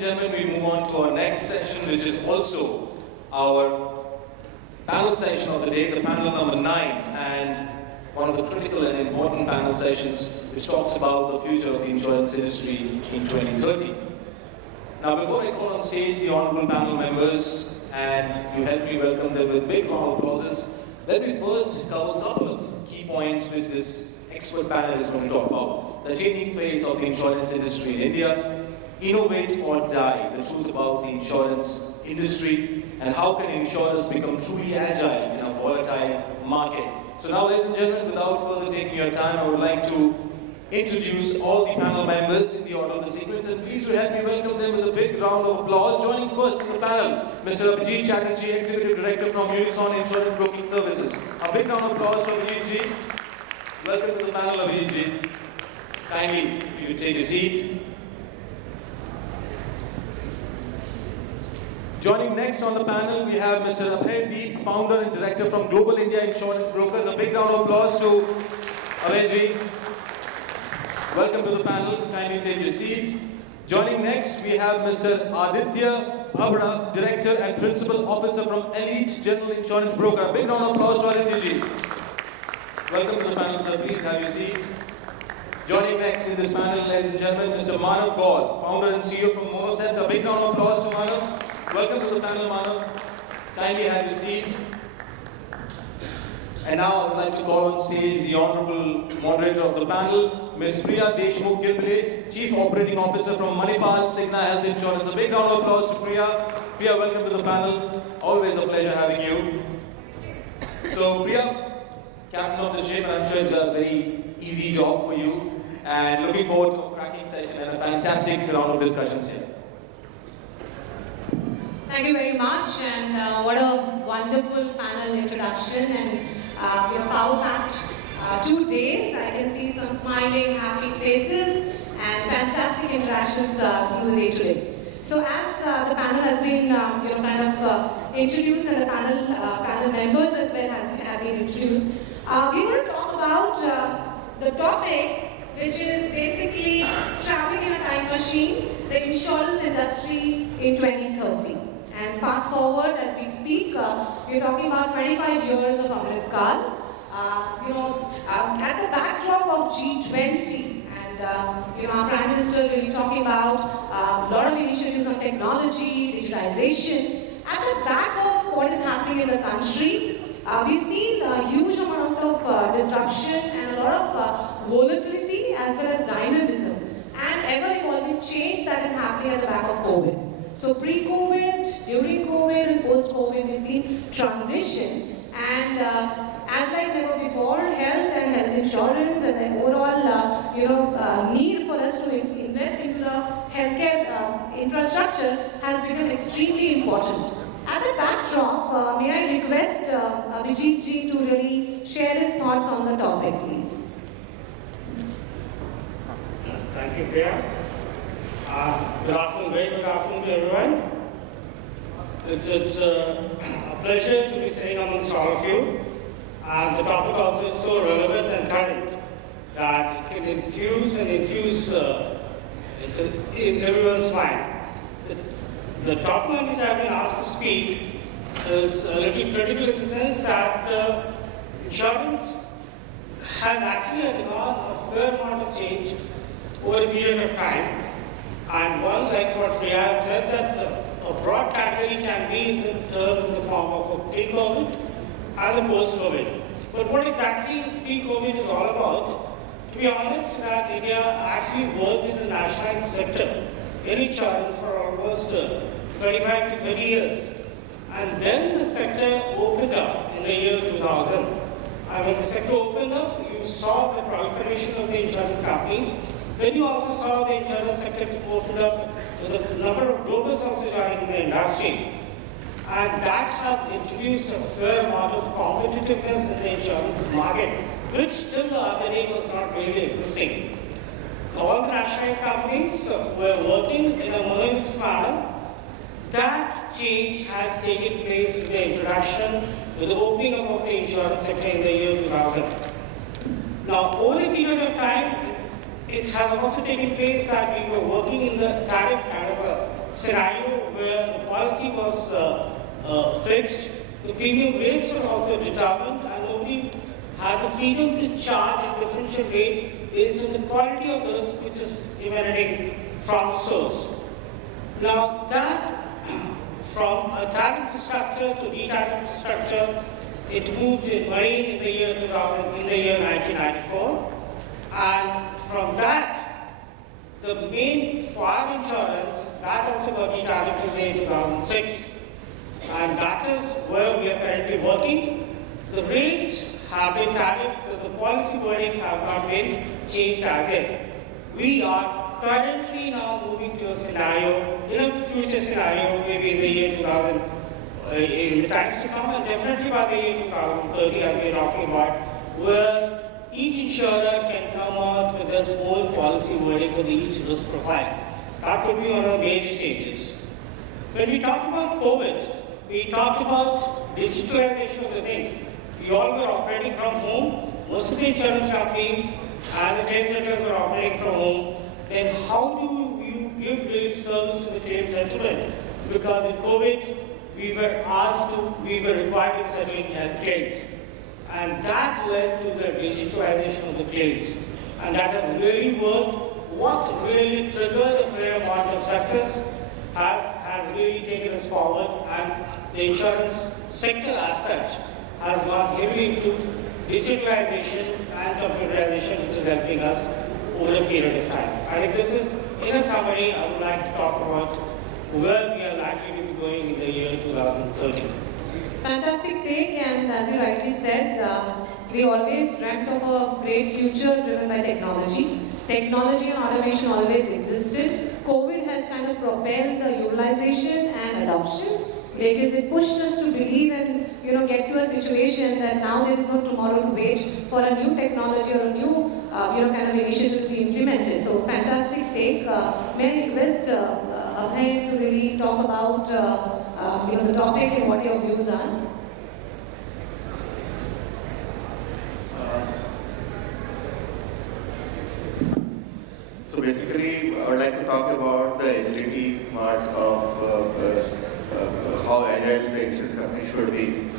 Gentlemen, we move on to our next session, which is also our panel session of the day, the panel number 9, and one of the critical and important panel sessions which talks about the future of the insurance industry in 2030. Now, before I call on stage the honorable panel members and you help me welcome them with big round of applauses, let me first cover a couple of key points which this expert panel is going to talk about. The changing face of the insurance industry in India, innovate or die, the truth about the insurance industry, and how can insurers become truly agile in a volatile market. So now, ladies and gentlemen, without further taking your time, I would like to introduce all the panel members in the order of the sequence, and please do help me welcome them with a big round of applause. Joining first in the panel, Mr. Abhijit Chatterjee, Executive Director from UNISON Insurance Broking Services. A big round of applause for Abhijit. Welcome to the panel, Abhijit. Kindly, if you could take a seat. Joining next on the panel, we have Mr. Abhay, Deeip, founder and director from Global India Insurance Brokers. A big round of applause to Abhay. Welcome to the panel. Kindly take your seat. Joining next, we have Mr. Aditya, Bhabhda, director and principal officer from Elite General Insurance Broker. A big round of applause to Aditya. Welcome to the panel, sir. Please have your seat. Joining next in this panel, ladies and gentlemen, Mr. Manav, Gaur, founder and CEO from Monocept. A big round of applause to Manav. Welcome to the panel, Manav. Kindly have your seat. And now I would like to call on stage the honorable moderator of the panel, Ms. Priya Deshmukh Gilbile, Chief Operating Officer from ManipalCigna Health Insurance. A big round of applause to Priya. Priya, welcome to the panel. Always a pleasure having you. So Priya, captain of the ship, I'm sure it's a very easy job for you. And looking forward to a cracking session and a fantastic round of discussions here. Thank you very much, and what a wonderful panel introduction and power-packed 2 days. I can see some smiling, happy faces and fantastic interactions through the day today. So as the panel has been introduced, and the panel members as well have been introduced, we will talk about the topic, which is basically traveling in a time machine, the insurance industry in 2030. And fast forward as we speak, we're talking about 25 years of Amrit Kal. At the backdrop of G20, and our Prime Minister really talking about a lot of initiatives on technology, digitization. At the back of what is happening in the country, we've seen a huge amount of disruption and a lot of volatility as well as dynamism and ever-evolving change that is happening at the back of COVID. So pre-COVID, during COVID and post-COVID, we've seen transition, and as like never before, health and health insurance and the overall need for us to invest into the healthcare infrastructure has become extremely important. At the backdrop, may I request Abhijit ji to really share his thoughts on the topic, please. Thank you, Priya. Good afternoon, very good afternoon to everyone. It's a pleasure to be sitting amongst all of you. And the topic also is so relevant and current that it can infuse in everyone's mind. The topic on which I've been asked to speak is a little critical in the sense that insurance has actually undergone a fair amount of change over a period of time. And one, like what Priya said, that a broad category can be the term in the form of a pre-COVID and a post-COVID. But what exactly is pre-COVID is all about, to be honest, that India actually worked in the nationalized sector in insurance for almost 25 to 30 years. And then the sector opened up in the year 2000. And when the sector opened up, you saw the proliferation of the insurance companies. Then you also saw the insurance sector opened up with a number of brokers also joining in the industry. And that has introduced a fair amount of competitiveness in the insurance market, which till the other day was not really existing. All the nationalized companies were working in a monocept manner. That change has taken place with the introduction, with the opening up of the insurance sector in the year 2000. Now, over a period of time, it has also taken place that we were working in the tariff kind of a scenario where the policy was fixed, the premium rates were also determined, and nobody had the freedom to charge a differential rate based on the quality of the risk which is emanating from the source. Now that, from a tariff structure to de-tariff structure, it moved in marine in the year 2000, in the year 1994, and from that, the main fire insurance, that also got de-tariffed in the year 2006. And that is where we are currently working. The rates have been tariffed, but the policy wordings have not been changed as yet. We are currently now moving to a scenario, in a future scenario, maybe in the year 2000, in the times to come, and definitely by the year 2030, as we are talking about, where each insurer can come out with their own policy wording for each risk profile. That would be one of the major changes. When we talked about COVID, we talked about digitalization of the things. We all were operating from home. Most of the insurance companies and the claim centers were operating from home. Then how do you give really service to the claim settlement? Because in COVID, we were required to settle health claims. And that led to the digitalization of the claims. And that has really worked. What really triggered a fair amount of success has really taken us forward, and the insurance sector as such has gone heavily into digitalization and computerization, which is helping us over a period of time. I think this is, in a summary, I would like to talk about where we are likely to be going in the year 2030. Fantastic take, and as you rightly said, we always dreamt of a great future driven by technology. Technology and automation always existed. COVID has kind of propelled the utilization and adoption, because it pushed us to believe and get to a situation that now there is no tomorrow to wait for a new technology or a new kind of initiative to be implemented. So fantastic take. May I request Abhay to really talk about the topic and what your views are? So basically, I would like to talk about the agility part of how agile the insurance company should be.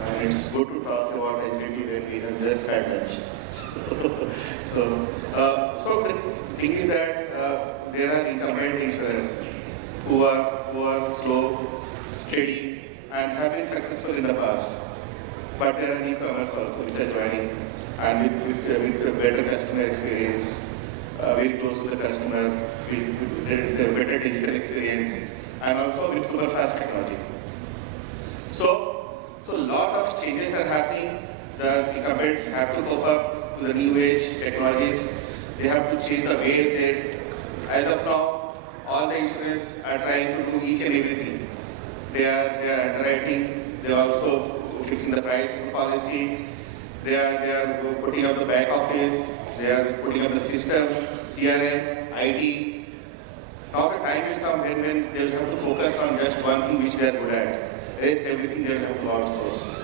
And it's good to talk about agility when we have just had lunch. So the thing is that there are incumbent insurers who are slow, steady, and have been successful in the past. But there are newcomers also which are joining, and with a better customer experience. Very close to the customer, with better digital experience, and also with super fast technology. So a lot of changes are happening. The incumbents have to cope up to the new age technologies. They have to change the way they, as of now, all the insurers are trying to do each and everything. They are underwriting, they are also fixing the price of the policy, they are putting up the back office, they are putting up the system, CRM, IT. Now the time will come when they will have to focus on just one thing which they are good at. Rest everything they will have to outsource.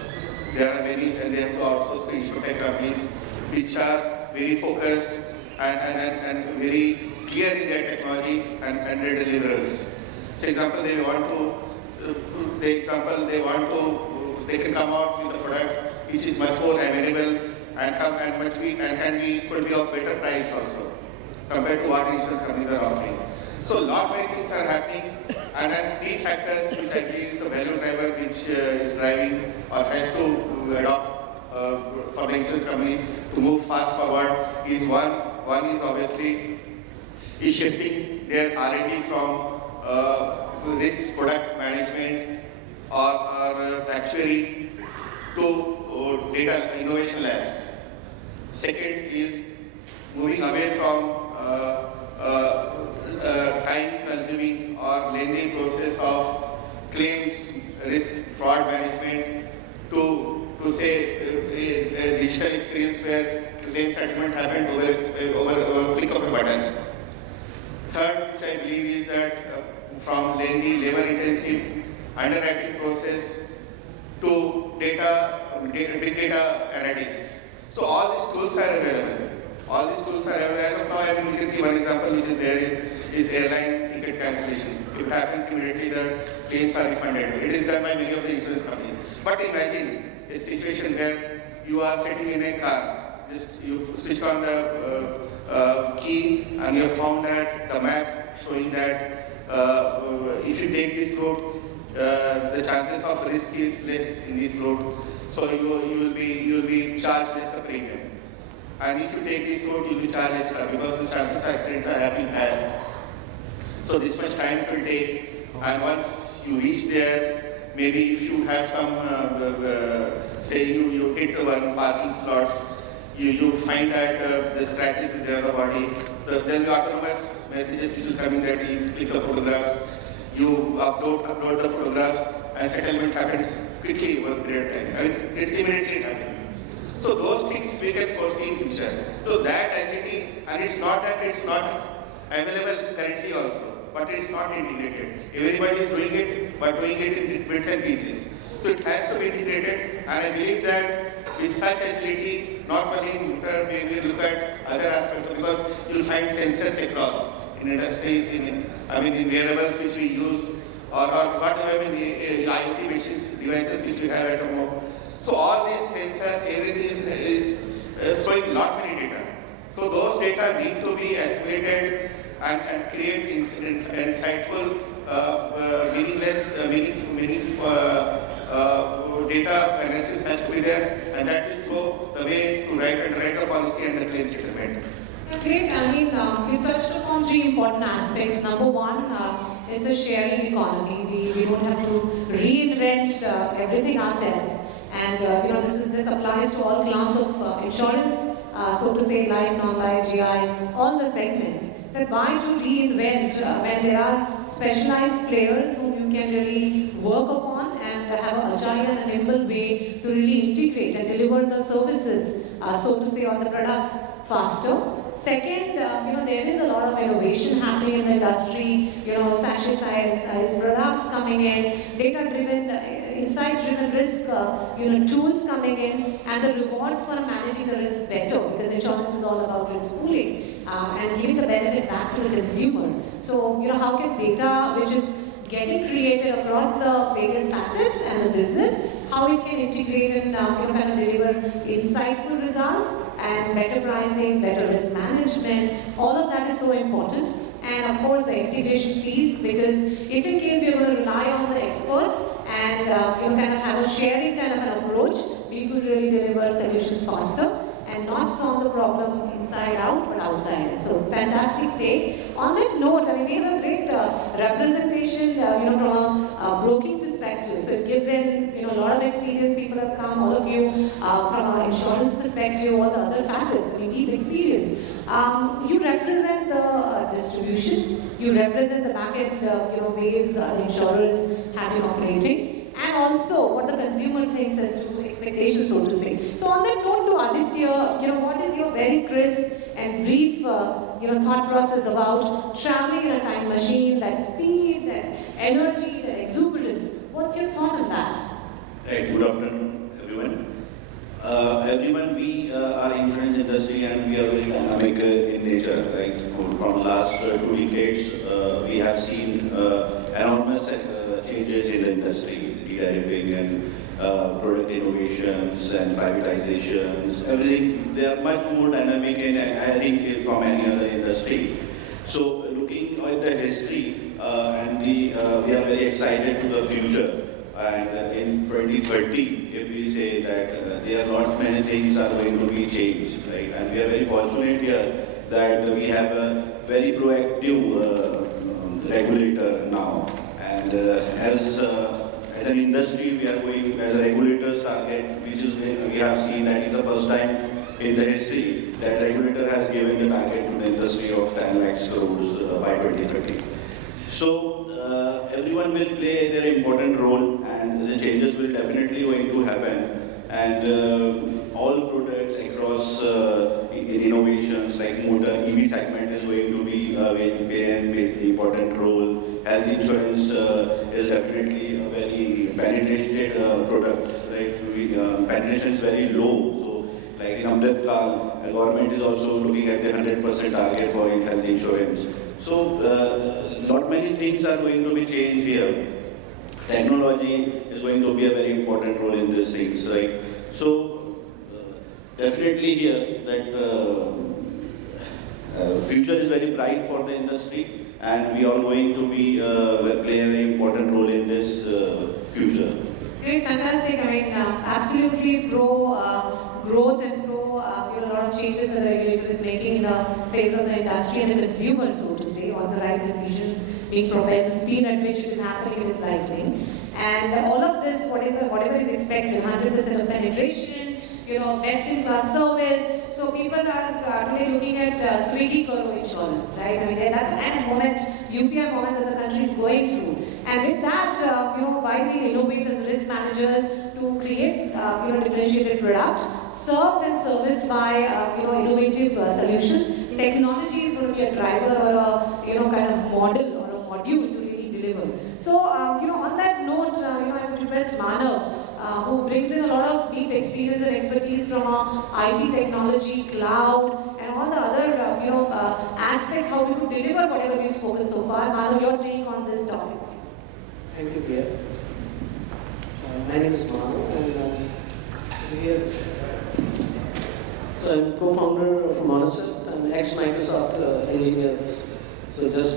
There are many, and they have to outsource to insurtech companies which are very focused and very clear in their technology and their deliverables. For example, they can come out with a product which is much more amenable and could be of better price also compared to what insurance companies are offering. So a lot many things are happening, and then three factors which I believe is the value driver which is driving or has to adopt for the insurance company to move fast forward is one is obviously is shifting their R&D from risk product management or actuary to data innovation labs. Second is moving away from time-consuming or lengthy process of claims, risk, fraud management to say a digital experience where claim settlement happened over a click of a button. Third, which I believe is that from lengthy, labor-intensive underwriting process to big data analytics. So all these tools are available. As of now, you can see one example which is there is airline ticket cancellation. If it happens immediately, the claims are refunded. It is done by many of the insurance companies. But imagine a situation where you are sitting in a car, just you switch on the key and you have found that the map showing that if you take this route, the chances of risk is less in this route, so you will be charged less the premium. And if you take this route, you will be charged extra because the chances of accidents are happening higher. So this much time it will take, and once you reach there, maybe if you have some, say you hit one parking slots, you find that the scratches in the body, there will be autonomous messages which will come in that you click the photographs, you upload the photographs, and settlement happens quickly over a period of time. I mean, it's immediately happening. So those things we can foresee in future. So that agility, and it's not that it's not available currently also, but it's not integrated. Everybody is doing it, but doing it in bits and pieces. So it has to be integrated, and I believe that with such agility, not only in motor, maybe look at other aspects, because you'll find sensors across in industries, in wearables which we use, or whatever, IoT machines, devices which we have at home. So all these sensors, everything is throwing lot many data. So those data need to be assimilated and create insightful, meaningful data analysis has to be there, and that will show the way to write a policy and the claim settlement. Great. I mean, you touched upon three important aspects. Number one, it's a sharing economy. We don't have to reinvent everything ourselves. And this applies to all class of insurance, so to say, life, non-life, GI, all the segments. That why to reinvent when there are specialized players whom you can really work upon and have an agile and nimble way to really integrate and deliver the services, so to say, or the products faster. Second, there is a lot of innovation happening in the industry, sachet-sized products coming in, data-driven, insight-driven risk, tools coming in, and the rewards for managing the risk better, because insurance is all about risk pooling and giving the benefit back to the consumer. So, how can data, which is getting created across the various facets and the business, how it can integrate and kind of deliver insightful results and better pricing, better risk management, all of that is so important. And of course the integration piece, because if in case we're going to rely on the experts and kind of have a sharing kind of an approach, we could really deliver solutions faster and not solve the problem inside out but outside. So fantastic take. On that note, we have a great representation from a broking perspective. So it gives in a lot of experience. People have come, all of you, from an insurance perspective, all the other facets, deep experience. You represent the distribution, you represent the back-end ways the insurers have been operating, and also what the consumer thinks as to expectations, so to say. So on that note, to Aditya, what is your very crisp and brief thought process about traveling in a time machine, that speed, that energy, that exuberance? What's your thought on that? Right, good afternoon, everyone. We are insurance industry and we are very dynamic in nature, right? From last 2 decades, we have seen enormous changes in the industry, de-deriving and product innovations and privatizations, everything. They are much more dynamic and I think from any other industry. So looking at the history we are very excited to the future. And in 2030, if we say that there are not many things are going to be changed, right? And we are very fortunate here that we have a very proactive regulator now. And as an industry, we are going as a regulator's target, which is we have seen that it's the first time in the history that regulator has given the target to the industry of 10 lakhs crores by 2030. So everyone will play their important role, and the changes will definitely going to happen. And all products across in innovations like motor EV segment is going to be play an important role. Health insurance is definitely a very penetrated product. Right? Penetration is very low. So like in Amrit Kal, the government is also looking at the 100% target for health insurance. So many things are going to be changed here. Technology is going to be a very important role in these things, right? So definitely here that future is very bright for the industry, and we are going to be play a very important role in this future. Great, fantastic. I mean, absolutely pro growth and pro a lot of changes that the regulator is making in the favor of the industry and the consumers, so to say, on the right decisions being propelled, the speed at which it is happening is lightning. And all of this, whatever is expected, 100% of penetration, best-in-class service. So people are today looking at Swiggy Karo insurance, right? I mean, that's the moment, UPI moment that the country is going through. And with that, why we innovate as risk managers to create, differentiated product, served and serviced by, innovative solutions. Technology is going to be a driver or a, kind of model or a module to really deliver. So, on that note, I would request Manav, who brings in a lot of deep experience and expertise from IT technology, cloud, and all the other, aspects how we could deliver whatever we've spoken so far. Manav, your take on this topic, please. Thank you, Priya. My name is Manav, and I'm here. So I'm co-founder of Monocept. I'm ex-Microsoft engineer. So just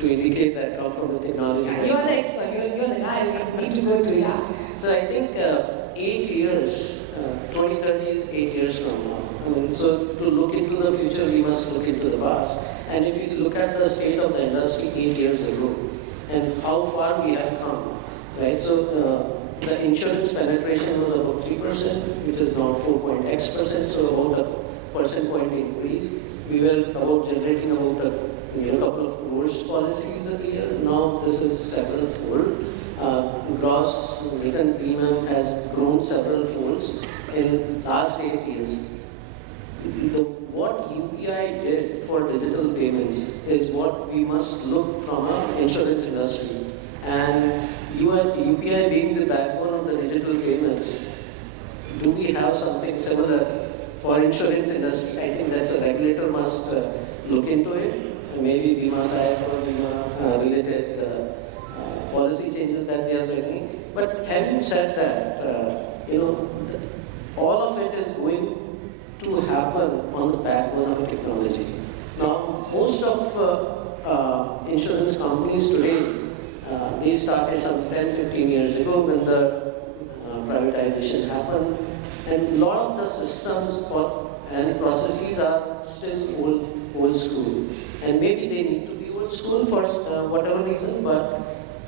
to indicate that I come from the technology. Yeah, you're the expert. You're the guy we need to go to. Yeah. So I think 8 years, 2030 is 8 years from now. I mean, so to look into the future, we must look into the past. And if you look at the state of the industry 8 years ago, and how far we have come, right? So the insurance penetration was about 3%, which is now 4.x%, so about a percent point increase. We were about generating about a couple of crores policies a year. Now this is several fold. Gross written premium has grown several folds in last 8 years. What UPI did for digital payments is what we must look from an insurance industry. And UPI being the backbone of the digital payments, do we have something similar for insurance industry? I think that's a regulator must look into it. Maybe Bima Sahib or Bima related policy changes that they are bringing. But having said that, all of it is going to happen on the backbone of technology. Now, most of insurance companies today, they started some 10-15 years ago when the privatization happened, and a lot of the systems and processes are still old school. And maybe they need to be old school for whatever reason, but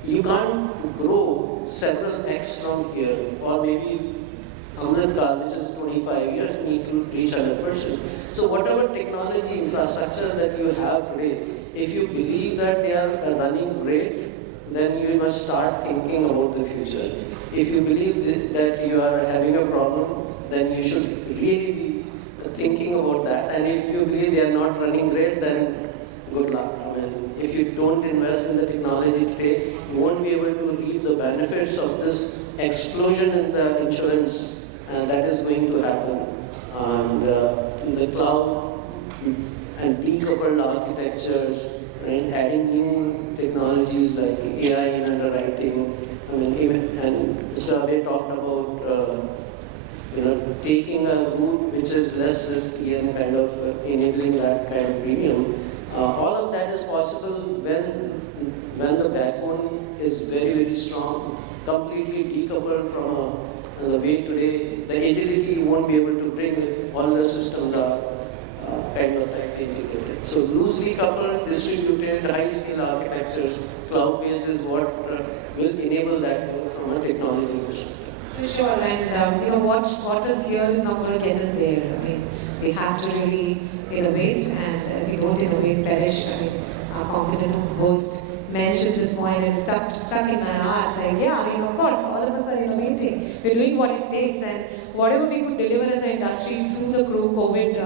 you can't grow several X from here, or maybe Amritkal, which is 25 years, need to reach 100%. So whatever technology infrastructure that you have today, if you believe that they are running great, then you must start thinking about the future. If you believe that you are having a problem, then you should really be thinking about that. And if you believe they are not running great, then good luck. I mean, if you don't invest in the technology today, you won't be able to reap the benefits of this explosion in the insurance that is going to happen. And in the cloud and decoupled architectures, right, adding new technologies like AI in underwriting. I mean, and Mr. Abhay talked about taking a route which is less risky and kind of enabling that kind of premium. All of that is possible when the backbone is very, very strong, completely decoupled from the way today, the agility you won't be able to bring it. All the systems are kind of tightly integrated. So loosely coupled, distributed, high-scale architectures, cloud-based is what will enable that from a technology perspective. Sure, and what is here is not going to get us there. I mean, we have to really innovate, and if we don't innovate, perish. I mean, our competent host mentioned this morning and stuck in my heart. Like, yeah, I mean, of course, all of us are innovating. We're doing what it takes, and whatever we could deliver as an industry through the COVID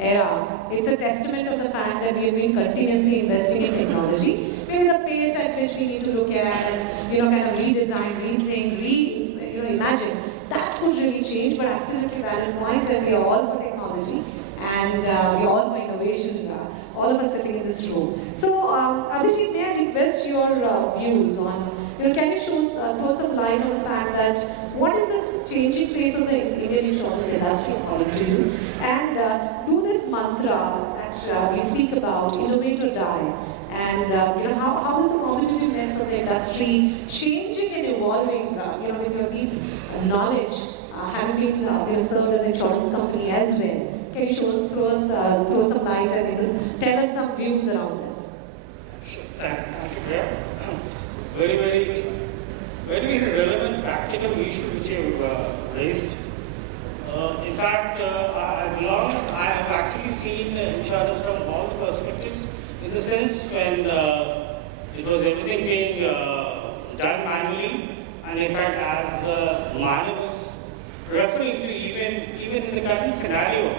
era, it's a testament of the fact that we have been continuously investing in technology. Maybe the pace at which we need to look at and kind of redesign, rethink, imagine, that could really change, but absolutely valid point, and we are all for technology, and we are all for innovation all of us sitting in this room. So, Abhijit, may I request your views on, can you throw some light on the fact that what is the changing face of the Indian insurance industry according to you? And do this mantra that we speak about, innovate or die, and how is the competitiveness of the industry changing and evolving, with your deep knowledge, having been served as an insurance company as well? Can you throw some light and tell us some views around this? Sure. Thank you, Priya. Very relevant practical issue which you raised. In fact, I have actually seen insurance from all the perspectives, in the sense when it was everything being done manually, and in fact, as Manav was referring to, even in the current scenario,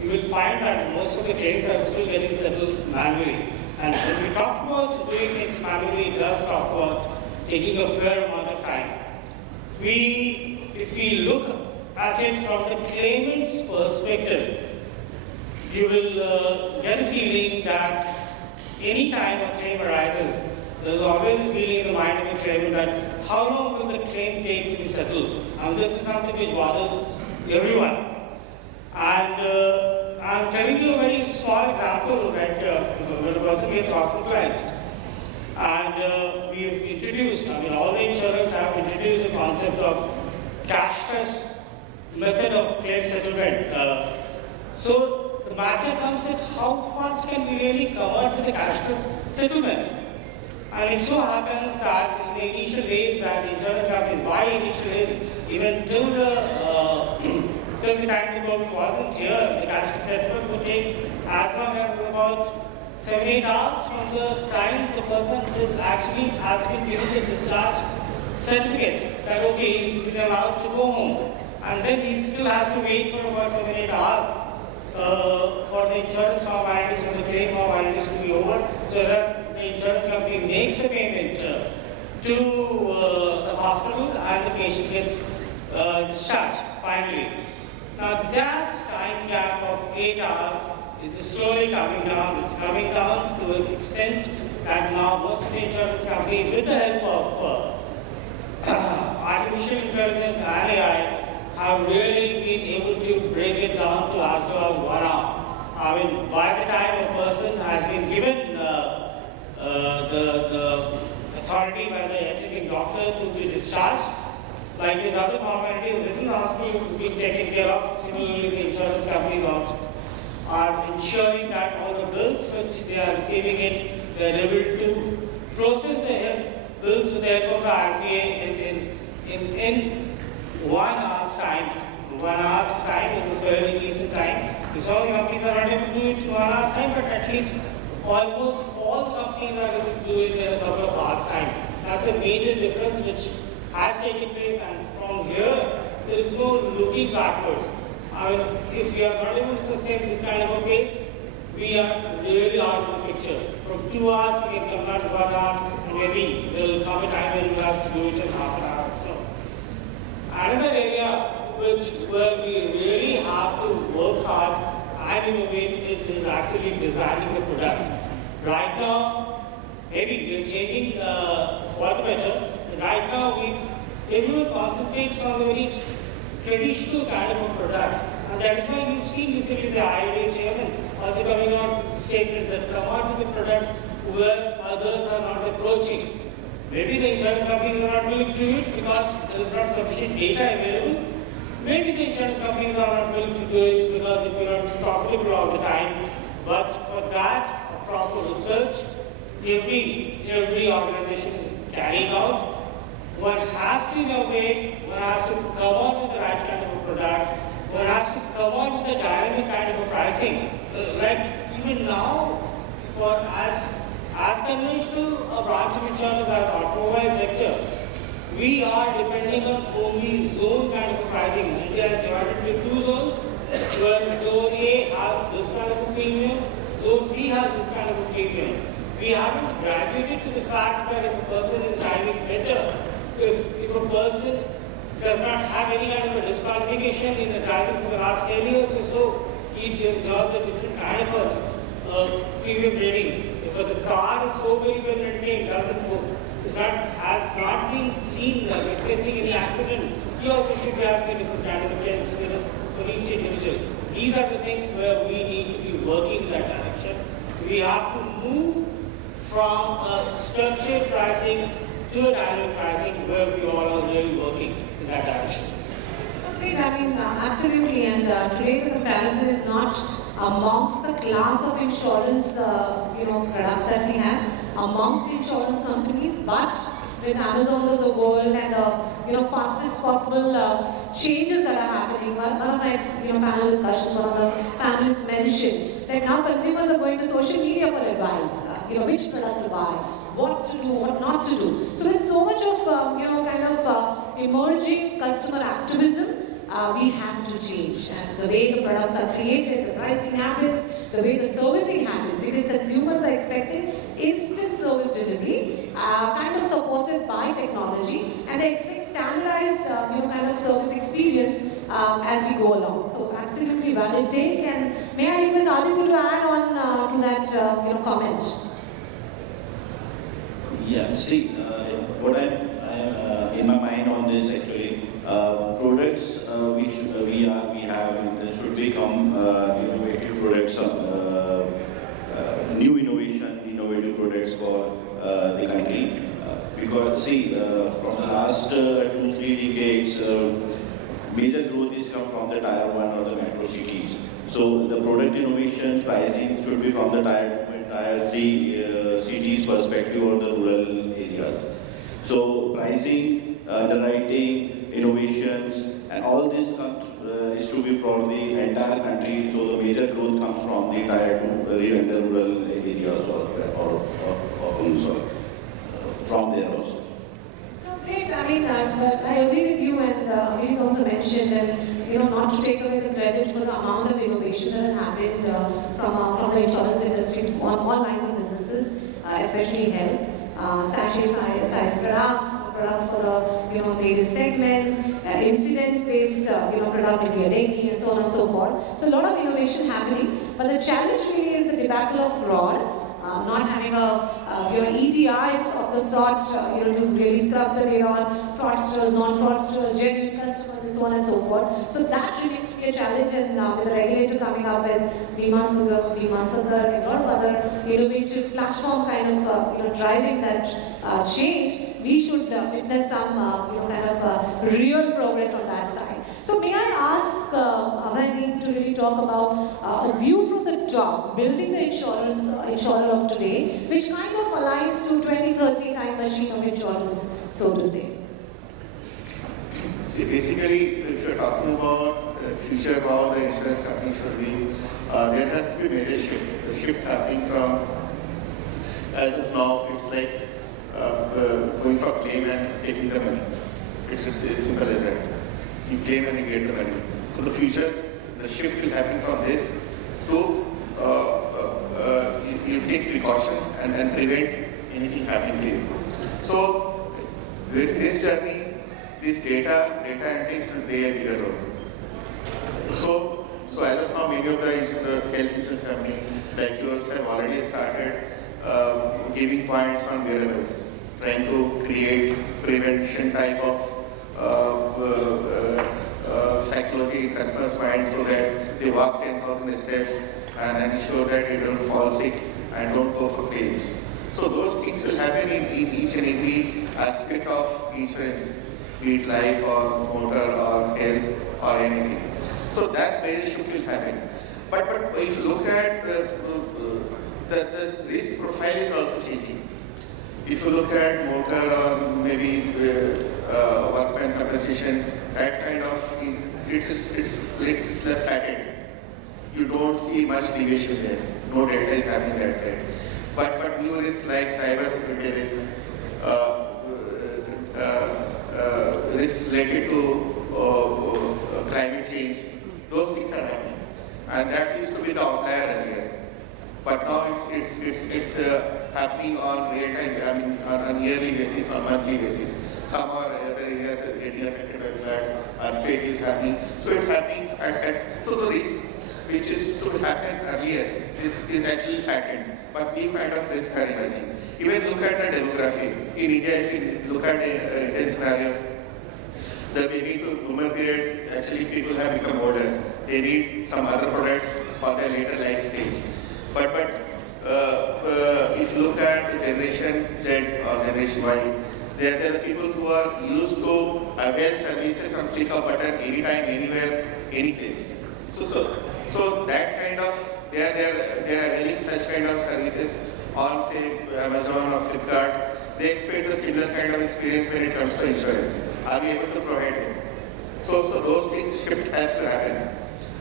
you will find that most of the claims are still getting settled manually. And when we talk about doing things manually, it does talk about taking a fair amount of time. If we look at it from the claimant's perspective, you will get a feeling that any time a claim arises, there is always a feeling in the mind of the claimant that how long will the claim take to be settled? And this is something which bothers everyone. And I'm telling you a very small example, that when a person gets hospitalized, and we've introduced, all the insurers have introduced the concept of cashless method of claim settlement. So the matter comes that how fast can we really come out with a cashless settlement? And it so happens that in the initial days that insurance companies, even till the time the COVID wasn't here, the cashless settlement would take as long as about 7-8 hours from the time the person has been given the discharge certificate that okay, he's been allowed to go home. And then he still has to wait for about 7-8 hours for the insurance formalities, for the claim formalities to be over, so that the insurance company makes the payment to the hospital and the patient gets discharged finally. Now that time gap of 8 hours is slowly coming down. It's coming down to an extent that now most of the insurance companies, with the help of artificial intelligence and AI, have really been able to bring it down to as low as 1 hour. By the time a person has been given the authority by the attending doctor to be discharged, like his other formalities within the hospital is being taken care of. Similarly, the insurance companies also are ensuring that all the bills which they are receiving they are able to process the bills with the help of the RPA in 1 hour's time. 1 hour's time is a fairly decent time. Some of the companies are not able to do it in 1 hour's time, but at least almost all the companies are able to do it in a couple of hours' time. That's a major difference which has taken place, and from here there is no looking backwards. If we are not able to sustain this kind of a pace, we are really out of the picture. From 2 hours we can come down to 1 hour, and maybe there will come a time when we'll have to do it in half an hour or so. Another area where we really have to work hard and innovate is actually designing the product. Right now, maybe we are changing for the better. Right now, everyone concentrates on the very traditional kind of a product. And that is why you've seen recently the IRDA chairman also coming out with statements that come out with a product where others are not approaching. Maybe the insurance companies are not willing to do it because there is not sufficient data available. Maybe the insurance companies are not willing to do it because it will not be profitable all the time. But for that, a proper research, every organization is carrying out. One has to innovate, one has to come out with the right kind of a product, one has to come out with a dynamic kind of a pricing. Like even now, for as conventional a branch of insurance as automobile sector, we are depending on only zone kind of a pricing. India is divided into 2 zones, where zone A has this kind of a premium, zone B has this kind of a premium. We haven't graduated to the fact that if a person is driving better, if a person does not have any kind of a disqualification in the driving for the last 10 years or so, he enjoys a different kind of premium rating. If the car is so very well maintained, doesn't go, has not been seen witnessing any accident, you also should be having a different kind of claims for each individual. These are the things where we need to be working in that direction. We have to move from a structured pricing to an annual pricing where we all are really working in that direction. Great, I mean, absolutely. And today the comparison is not amongst the class of insurance, products that we have, amongst insurance companies, but with Amazons of the world and fastest possible changes that are happening. One of my panel discussions, one of the panelists mentioned that now consumers are going to social media for advice. Which product to buy, what to do, what not to do. So with so much of emerging customer activism, we have to change. And the way the products are created, the pricing happens, the way the servicing happens, because consumers are expecting instant service delivery, supported by technology, and they expect standardized, service experience as we go along. So absolutely valid take. And may I request Aditya to add on to that, comment? Yeah, see, what I in my mind on this actually, products which we have should become innovative products, new innovative products for the country. Because see, from the last 2-3 decades, major growth is come from the tier 1 or the metro cities. So the product innovation pricing should be from the tier 3 cities perspective or the rural areas. So pricing, underwriting, innovations, and all this is to be from the entire country. So the major growth comes from the tier 2 and the rural areas from there also. No, great. I mean, I agree with you, and Abhijit also mentioned, and not to take away the credit for the amount of innovation that has happened from the insurance industry on all lines of businesses, especially health. Size products for various segments, incidence-based product, maybe a dengue, and so on and so forth. So a lot of innovation happening, but the challenge really is the debacle of fraud. Not having EDIs of the sort, to really scrub the data on fraudsters, non-fraudsters, genuine customers, and so on and so forth. So that remains to be a challenge, and with the regulator coming up with VMASUGA, and a lot of other innovative platform driving that change, we should witness some real progress on that side. So may I ask Abhay to really talk about a view from the top, building the insurer of today, which kind of aligns to 2030 time machine of insurance, so to say. See, basically, if you're talking about the future of how the insurance company should be, there has to be a major shift. The shift happening from, as of now, it's like going for claim and taking the money. It's just as simple as that. You claim and you get the money. So the future, the shift will happen from this to you take precautions and prevent anything happening to you. So during this journey, this data entries will play a bigger role. So as of now, many of the health insurance companies like yours have already started giving points on wearables, trying to create prevention type of psychology in customers' minds so that they walk 10,000 steps and ensure that they don't fall sick and don't go for claims. So those things will happen in each and every aspect of insurance, be it life or motor or health or anything. So that very shift will happen. But if you look at the risk profile is also changing. If you look at motor or maybe workman compensation, that kind of, it's left pattern. You don't see much deviation there. No data is happening that side. But new risks like cyber security risk, risks related to climate change, those things are happening. And that used to be the outlier earlier. But now it's happening on real time, on yearly basis, on monthly basis. Some or other areas are getting affected by flood, earthquake is happening. So it's happening so the risk which is to happen earlier is actually flattened, but new kind of risks are emerging. Even look at the demography. In India, if you look at the Indian scenario, the baby to boomer period, actually people have become older. They need some other products for their later life stage. But if you look at the Generation Z or Generation Y, they are the people who are used to avail services on click of button anytime, anywhere, any place. So that kind of, they are availing such kind of services on say Amazon or Flipkart. They expect a similar kind of experience when it comes to insurance. Are we able to provide them? So those things shift has to happen.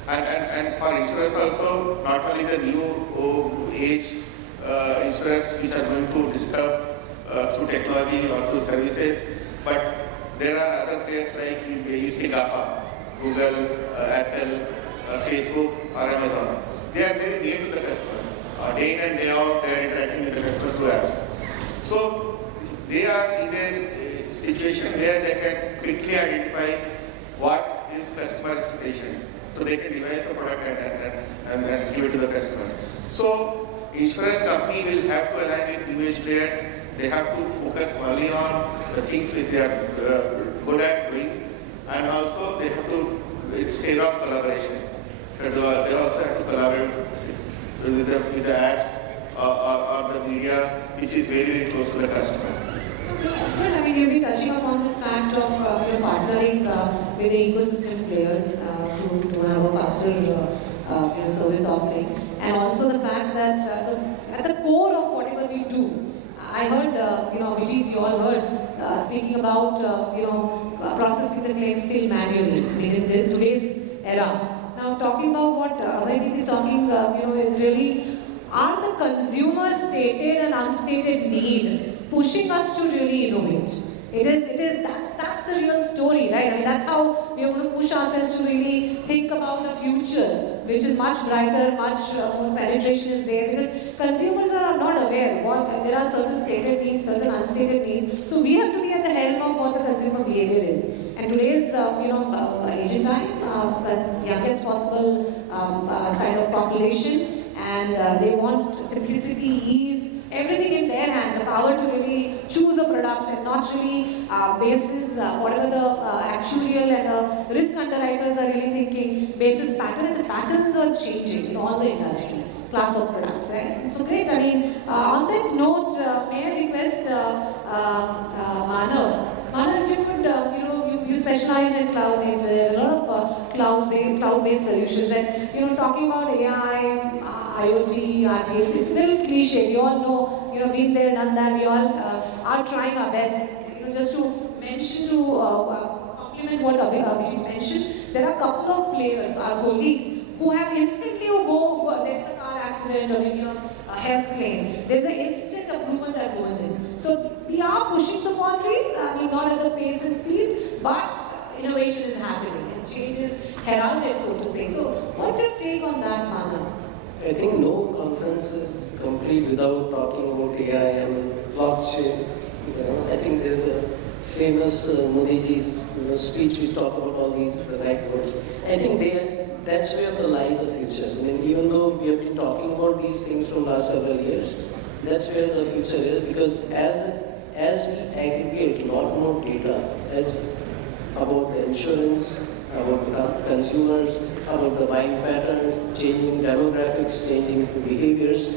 And for insurance also, not only the new age insurance which are going to disturb through technology or through services, but there are other players like you see GAFA, Google, Apple, Facebook or Amazon. They are very near to the customer. Day in and day out, they are interacting with the customer through apps. So they are in a situation where they can quickly identify what is customer expectation. So they can devise a product and give it to the customer. So insurance company will have to align with new age players. They have to focus only on the things which they are good at doing, and also they have to, it's area of collaboration. So they also have to collaborate with the apps or the media, which is very, very close to the customer. Well, I mean, you'll be touching upon this fact of partnering with the ecosystem players to have a faster service offering, and also the fact that at the core of whatever we do, I heard, Abhijit, you all heard speaking about, processing the claims still manually. I mean, in today's era. Now, talking about what Abhay is talking, is really, are the consumer stated and unstated need pushing us to really innovate? That's the real story, right? I mean, that's how we are going to push ourselves to really think about a future which is much brighter, much more penetration is there, because consumers are not aware there are certain stated needs, certain unstated needs. So we have to be at the helm of what the consumer behavior is. And today's, aging time, the youngest possible kind of population, and they want simplicity, ease, everything in their hands, the power to really choose a product and not really basis whatever the actuarial and the risk underwriters are really thinking, basis pattern, and the patterns are changing in all the industry, class of products, right? So great, I mean, on that note, may I request Manav, if you could, you specialize in cloud native, a lot of cloud-based solutions, and talking about AI, IoT, RPS, it's a little cliche. You all know, been there, done that. We all are trying our best. Just to mention, to complement what Abhijit mentioned, there are a couple of players, our colleagues, who have instantly there's a car accident or maybe a health claim. There's an instant approval that goes in. So we are pushing the boundaries. I mean, not at the pace and speed, but innovation is happening and change is heralded, so to say. So what's your take on that, Manav? I think no conference is complete without talking about AI and blockchain. I think there's a famous Modiji's speech which talk about all these right words. I think that's where the lie of the future. I mean, even though we have been talking about these things from last several years, that's where the future is, because as we aggregate a lot more data about the insurance, about the consumers, about the buying patterns, changing demographics, changing behaviors,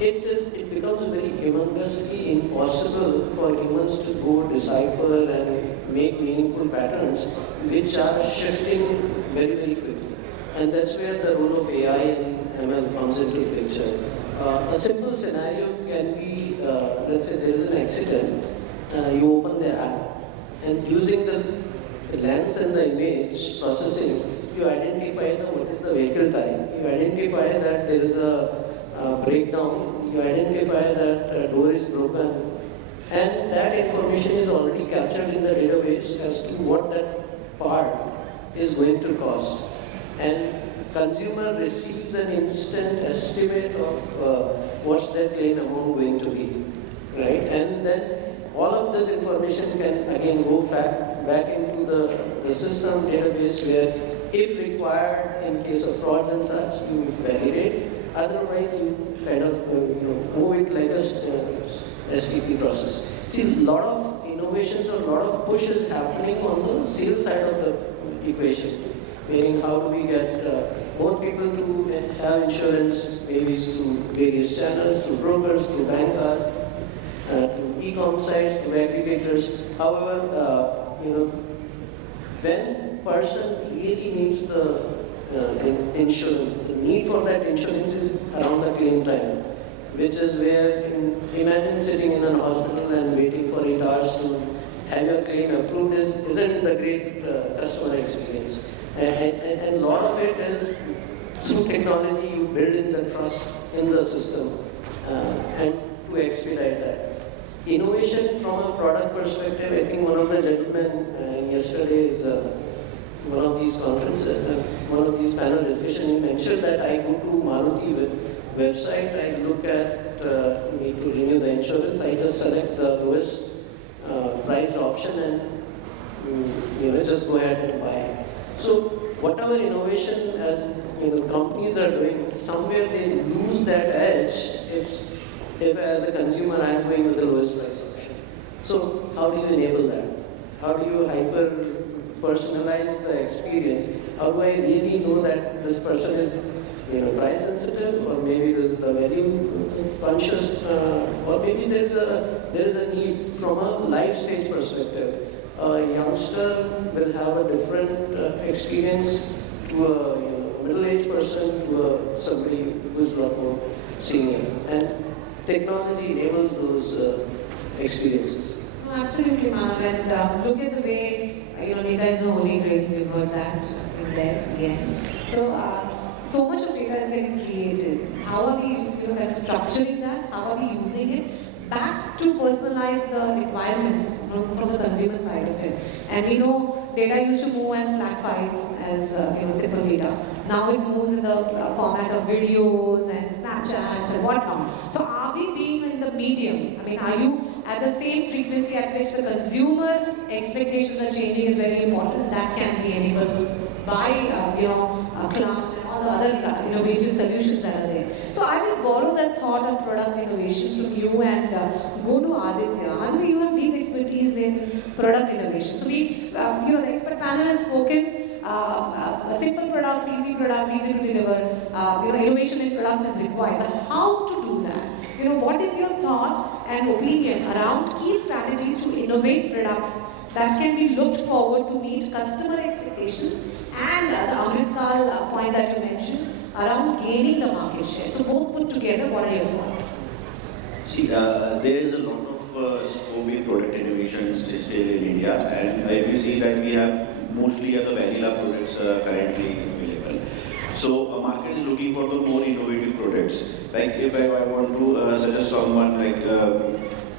it becomes very humongously impossible for humans to go decipher and make meaningful patterns which are shifting very, very quickly. And that's where the role of AI and ML comes into the picture. A simple scenario can be, let's say there is an accident, you open the app, and using the lens and the image processing, you identify what is the vehicle type, you identify that there is a breakdown, you identify that door is broken, and that information is already captured in the database as to what that part is going to cost. And consumer receives an instant estimate of what's their claim amount going to be, right? And then all of this information can again go back into the system database where if required, in case of frauds and such, you validate. Otherwise, you kind of move it like a STP process. See, a lot of innovations or a lot of push is happening on the sales side of the equation. Meaning, how do we get more people to have insurance, maybe through various channels, through brokers, through bank cards, to e-com sites, to aggregators. However, when person really needs the insurance, the need for that insurance is around the claim time, which is where, imagine sitting in an hospital and waiting for 8 hours to have your claim approved isn't the great customer experience. And a lot of it is through technology, you build in the trust in the system and to expedite that. Innovation from a product perspective, I think one of the gentlemen in yesterday's one of these conferences, one of these panel discussions, he mentioned that I go to Maruti website, I look at need to renew the insurance, I just select the lowest price option and just go ahead and buy it. So whatever innovation as companies are doing, somewhere they lose that edge if as a consumer I am going with the lowest price option. So how do you enable that? How do you hyper personalize the experience? How do I really know that this person is price sensitive, or maybe there's the value conscious, or maybe there is a need from a life stage perspective. A youngster will have a different experience to a middle-aged person, to somebody who is a lot more senior. And technology enables those experiences. No, absolutely, Manav. And look at the way data is the holy grail. We've heard that in there again. So much of data is getting created. How are we kind of structuring that? How are we using it? Back to personalize the requirements from the consumer side of it. And we know data used to move as flat files, as simple data. Now it moves in the format of videos and Snapchats and whatnot. So are we being in the medium? I mean, are you at the same frequency at which the consumer expectations are changing is very important. That can be enabled by cloud and all the other innovative solutions that are there. So I will borrow that thought of product innovation from you and go to Aditya. Aditya, you have deep expertise in product innovation. So we, the expert panel has spoken. Simple products, easy to deliver. Innovation in product is required. But how to do that? What is your thought and opinion around key strategies to innovate products that can be looked forward to meet customer expectations and the Amritkal point that you mentioned around gaining the market share? So both put together, what are your thoughts? See, there is a lot of scope in product innovations still in India, and if you see that we have mostly the vanilla products currently available. So a market is looking for the more innovative products. Like if I want to suggest someone like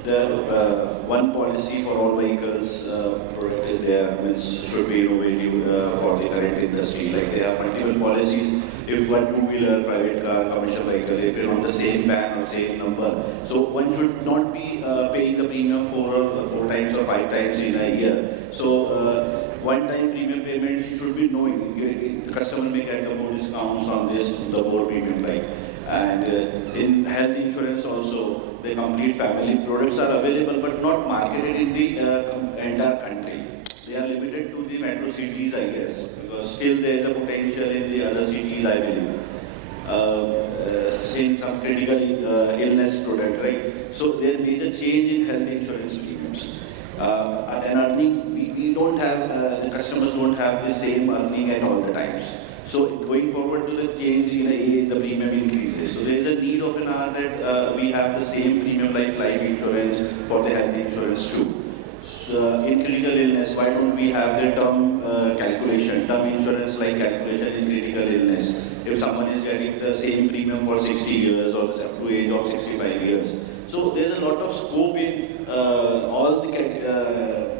the one policy for all vehicles product is there, means should be innovative for the current industry. Like they have multiple policies. If one two-wheeler, private car, commercial vehicle, if you're on the same pan or same number, so one should not be paying the premium four times or 5 times in a year. So one-time premium payment should be knowing. The customer may get the more discounts on this, the more premium, right? And in health insurance also, the complete family products are available but not marketed in the entire country. They are limited to the metro cities, I guess, because still there is a potential in the other cities, I believe. Saying some critical illness product, right? So there is a change in health insurance premiums. And earning, we don't have, the customers don't have the same earning at all the times. So going forward to the change in age, the premium increases. So there is a need of an hour that we have the same premium life insurance for the health insurance too. So in critical illness, why don't we have the term calculation, term insurance like calculation in critical illness? If someone is getting the same premium for 60 years or up to age of 65 years. So there's a lot of scope in all the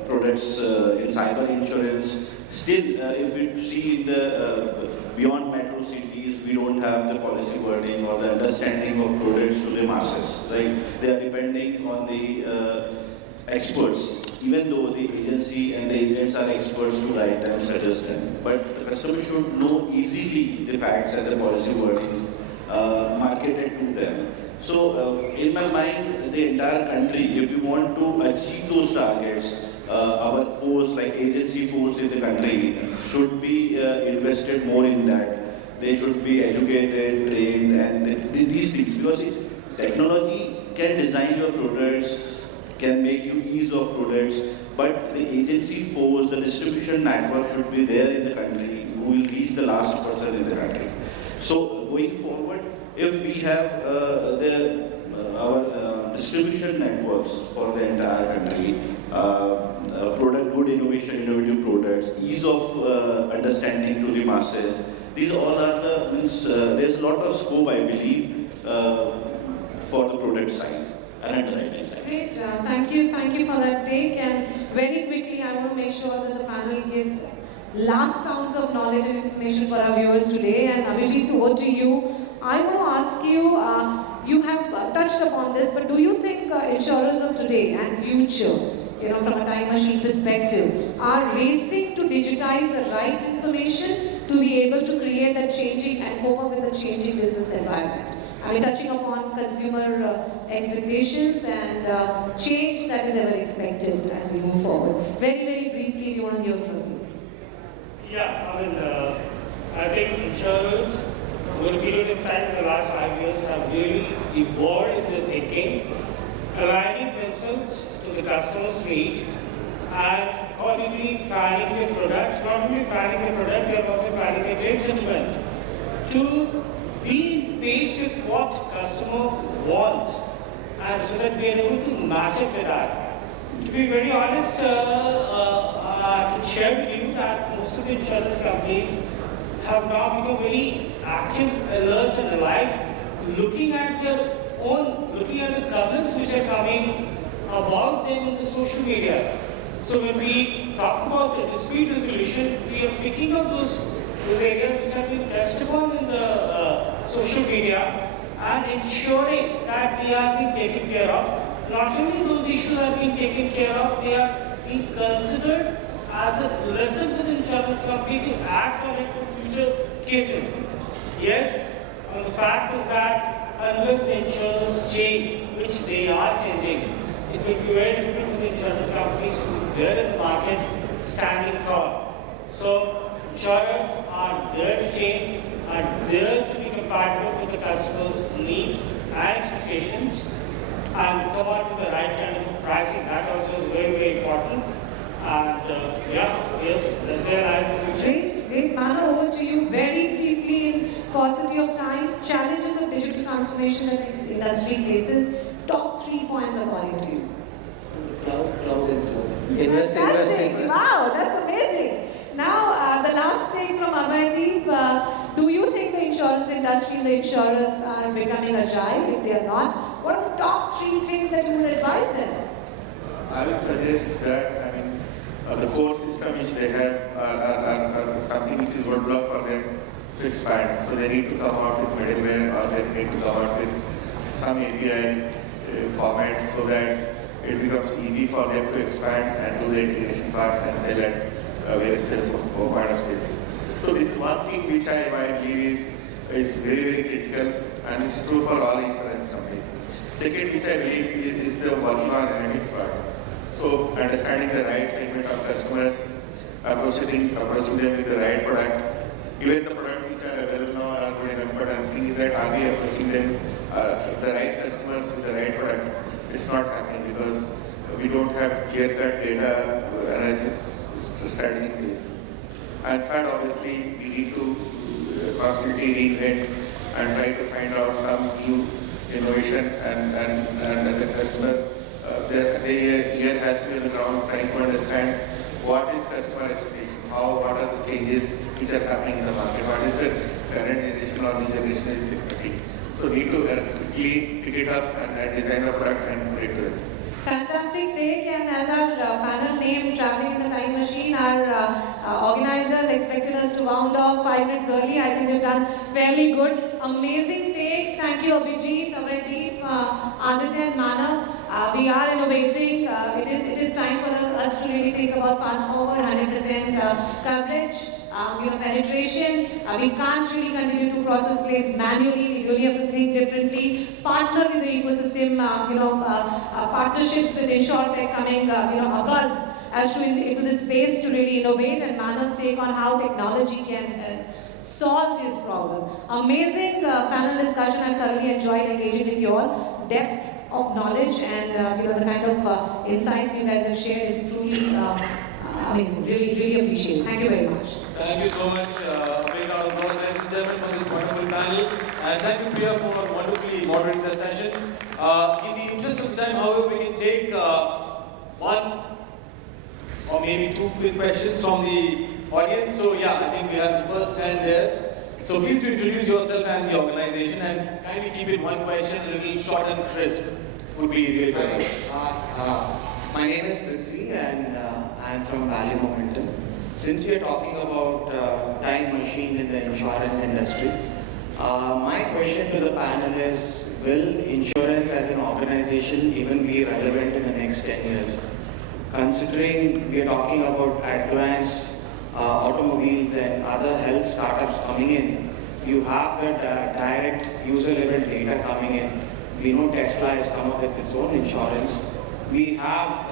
products in cyber insurance. Still, if we see in the beyond metro cities, we don't have the policy wording or the understanding of products to the masses, right? They are depending on the experts. even though the agency and the agents are experts to write and suggest them. But the customer should know easily the facts and the policy wordings marketed to them. So in my mind, the entire country, if we want to achieve those targets, our force, like agency force in the country, should be invested more in that. They should be educated, trained, and these things. Because technology can design your products, can make you ease of products, but the agency force, the distribution network should be there in the country who will reach the last person in the country. So going forward, if we have our distribution networks for the entire country, good innovation, innovative products, ease of understanding to the masses, these all are there's a lot of scope, I believe, for the product side and underwriting side. Great, thank you for that take. And very quickly, I want to make sure that the panel gives last ounce of knowledge and information for our viewers today. And Abhijit, over to you. I want to ask you, you have touched upon this, but do you think insurers of today and future, from a time machine perspective, are racing to digitize the right information to be able to create that changing and cope up with the changing business environment? I mean, touching upon consumer expectations and change that is ever expected as we move forward. Very, very briefly, we want to hear from you. Yeah, I think insurers, over a period of time in the last 5 years, have really evolved in their thinking, aligning themselves to the customer's need and accordingly planning their product. Not only planning their product, they are also planning their claim settlement to be in pace with what customer wants, and so that we are able to match it with that. To be very honest, I can share with you that most of the insurance companies have now become very active, alert and alive, looking at the problems which are coming about them in the social media. So when we talk about dispute resolution, we are picking up those areas which have been touched upon in the social media and ensuring that they are being taken care of. Not only those issues are being taken care of, they are being considered as a lesson for the insurance company to act on it for future cases. Yes, and the fact is that unless the insurers change, which they are changing, it will be very difficult for the insurance companies to be there in the market standing tall. So insurers are there to change, are there to be compatible with the customer's needs and expectations, and come out with the right kind of pricing. That also is very, very important. And yes, there lies the future. Great. Manav, over to you. Very briefly, in paucity of time, challenges of digital transformation that industry faces. Top 3 points according to you. Cloud and invest. Wow, that's amazing. Now, the last take from Abhay, Deeip. Do you think the insurance industry and the insurers are becoming agile? If they are not, what are the top 3 things that you would advise them? I would suggest that, the core system which they have are something which is roadblock for them to expand. So they need to come out with middleware, or they need to come out with some API formats so that it becomes easy for them to expand and do the integration part and sell at various sales or point of sales. So this is one thing which I believe is very, very critical, and this is true for all insurance companies. Second, which I believe is the working on analytics part. So understanding the right segment of customers, approaching them with the right product. Even the products which are available now are good enough, but the thing is that are we approaching them, the right customers with the right product? It's not happening because we don't have clear-cut data analysis strategy in place. And third, obviously, we need to constantly reinvent and try to find out some new innovation and the customer. Their ear has to be on the ground trying to understand what is customer expectation, what are the changes which are happening in the market, what is the current generation or new generation is expecting. So need to quickly pick it up and design the product and put it to them. Fantastic take, and as our panel name, Traveling in the Time Machine, our organizers expected us to round off 5 minutes early. I think we've done fairly good. Amazing take. Thank you, Abhijit, Abhay, Deeip, Aditya and Manav. We are innovating. It is time for us to really think about fast forward, 100% coverage, penetration. We can't really continue to process claims manually. We really have to think differently. Partner with the ecosystem. Partnerships with InsurTech coming. A buzz as to into this space to really innovate, and Manav's take on how technology can solve this problem. Amazing panel discussion. I thoroughly enjoyed engaging with you all. Depth of knowledge and the kind of insights you guys have shared is truly amazing. Really, really appreciate it. Thank you very much. Thank you so much, Abhay, Gaur, ladies and gentlemen, for this wonderful panel. And thank you, Priya, for wonderfully moderating the session. In the interest of time, however, we can take one or maybe two quick questions from the audience. So yeah, I think we have the first hand there. So please do introduce yourself and the organization, and kindly keep it one question, a little short and crisp would be really perfect. My name is Prithvi and I am from Value Momentum. Since we are talking about time machine in the insurance industry, my question to the panel is, will insurance as an organization even be relevant in the next 10 years? Considering we are talking about advanced automobiles and other health startups coming in, you have the direct user level data coming in. We know Tesla has come up with its own insurance. We have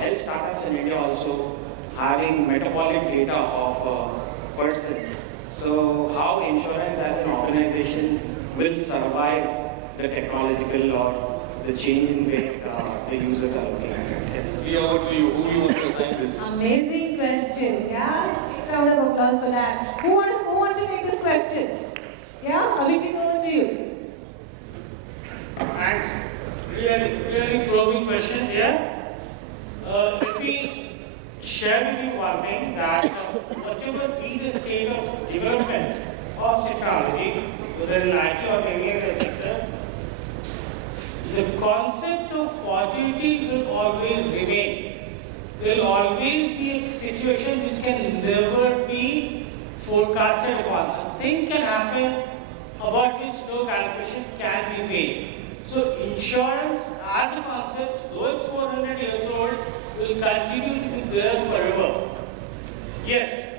health startups in India also having metabolic data of a person. So how insurance as an organization will survive the technological or the change in way the users are looking at it? We over to you. Who you want to assign this? Amazing question. Yeah, round of applause for that. Who wants to take this question? Yeah, Abhijit, over to you. Thanks. Really probing question here. Let me share with you one thing, that whatever be the state of development of technology, whether in IT or any other sector, the concept of fortuity will always remain. There will always be a situation which can never be forecasted upon. A thing can happen about which no calculation can be made. So insurance as a concept, though it's 400 years old, will continue to be there forever. Yes,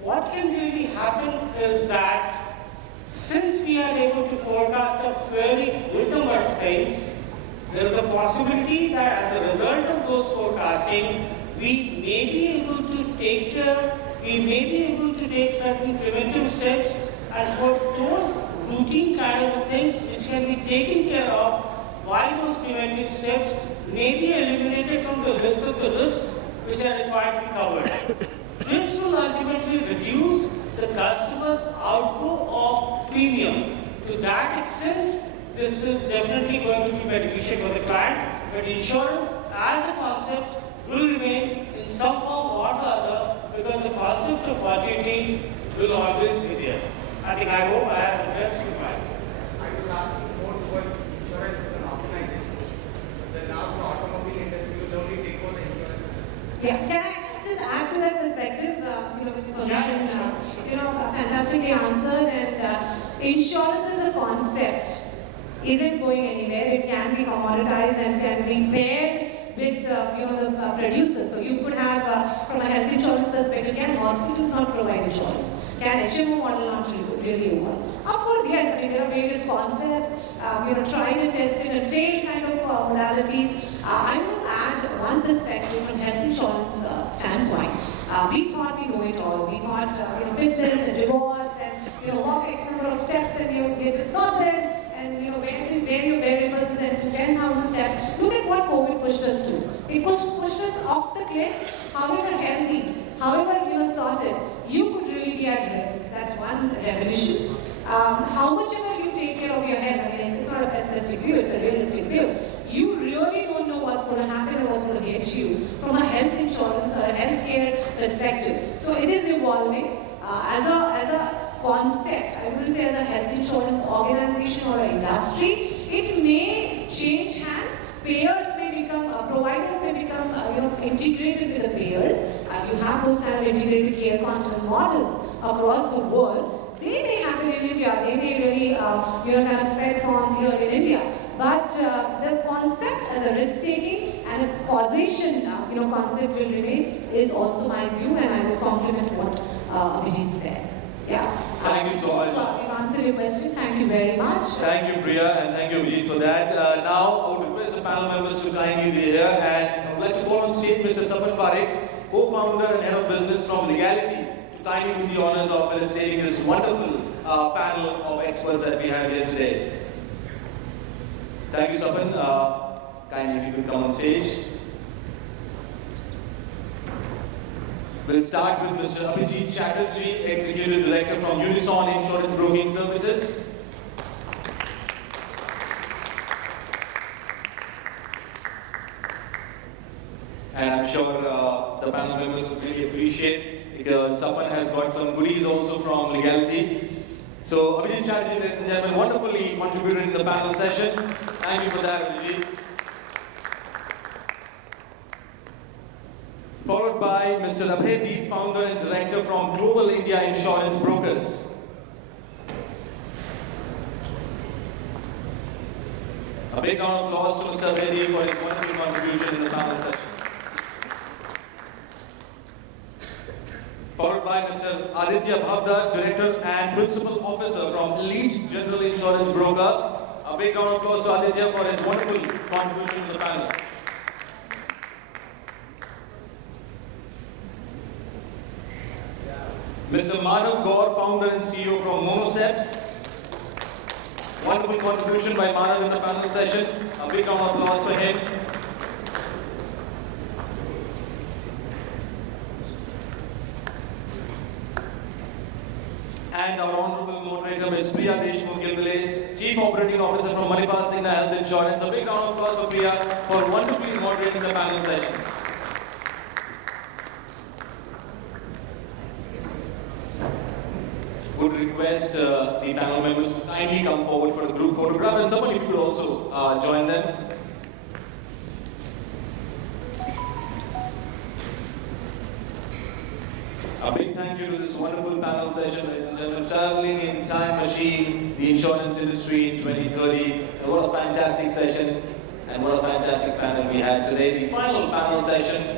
what can really happen is that since we are able to forecast a fairly good number of things, there is a possibility that as a result of those forecasting, we may be able to take care, we may be able to take certain preventive steps, and for those routine kind of things which can be taken care of, why those preventive steps may be eliminated from the list of the risks which are required to be covered. This will ultimately reduce the customer's outgo of premium. To that extent, this is definitely going to be beneficial for the client, but insurance as a concept will remain in some form or the other, because the concept of fortuity will always be there. I hope I have addressed your point. I was asking more towards insurance as an organization. Now the automobile industry will only take over the insurance. Yeah, can I just add to that perspective, with your permission? Sure. Fantastically answered. And insurance as a concept isn't going anywhere. It can be commoditized and can be paired with the producers. So you could have, from a health insurance perspective, can hospitals not provide insurance? Can HMO model not really work? Of course, yes. I mean, there are various concepts, tried and tested and failed kind of modalities. I want to add one perspective from health insurance standpoint. We thought we know it all. We thought, fitness and rewards and walk X number of steps and you get sorted. Where your variables and 10,000 steps. Look at what COVID pushed us to. It pushed us off the cliff. However healthy, however sorted, you could really be at risk. That's one revolution. How much ever you take care of your health, I mean, it's not a pessimistic view, it's a realistic view. You really don't know what's going to happen or what's going to hit you from a health insurance or a healthcare perspective. So it is evolving as a concept. I wouldn't say as a health insurance organization or an industry. It may change hands. Payers may become, providers may become, integrated with the payers. You have those kind of integrated care content models across the world. They may happen in India. They may really, kind of spread prawns here in India. but the concept as a risk-taking and a causation concept will remain is also my view, and I will complement what Abhijit said. Yeah. Thank you so much. We've answered your question. Thank you very much. Thank you, Priya, and thank you, Abhijit, for that. Now, I would request the panel members to kindly be here, and I would like to call on stage Mr. Sapan Parekh, co-founder and head of business from Legality, to kindly do the honors of facilitating this wonderful panel of experts that we have here today. Thank you, Sapan. Kindly, if you could come on stage. We'll start with Mr. Abhijit Chatterjee, Executive Director from UNISON Insurance Broking Services. And I'm sure the panel members would really appreciate, because someone has got some goodies also from Legality. So Abhijit Chatterjee, ladies and gentlemen, wonderfully contributed in the panel session. Thank you for that, Abhijit. Followed by Mr. Abhay, Deeip, founder and director from Global India Insurance Brokers. A big round of applause to Mr. Abhay for his wonderful contribution in the panel session. Followed by Mr. Aditya, Bhabhda, director and principal officer from Elite General Insurance Broker. A big round of applause to Aditya for his wonderful contribution in the panel. Mr. Manav, Gaur, founder and CEO from Monocept. Wonderful contribution by Manav in the panel session. A big round of applause for him. And our honorable moderator, Ms. Priya Deshmukh, Gilbile, Chief Operating Officer from ManipalCigna Health Insurance. A big round of applause for Priya for wonderfully moderating the panel session. Would request the panel members to kindly come forward for the group photograph, and someone if you could also join them. A big thank you to this wonderful panel session, ladies and gentlemen. Traveling in time machine, the insurance industry in 2030. And what a fantastic session and what a fantastic panel we had today. The final panel session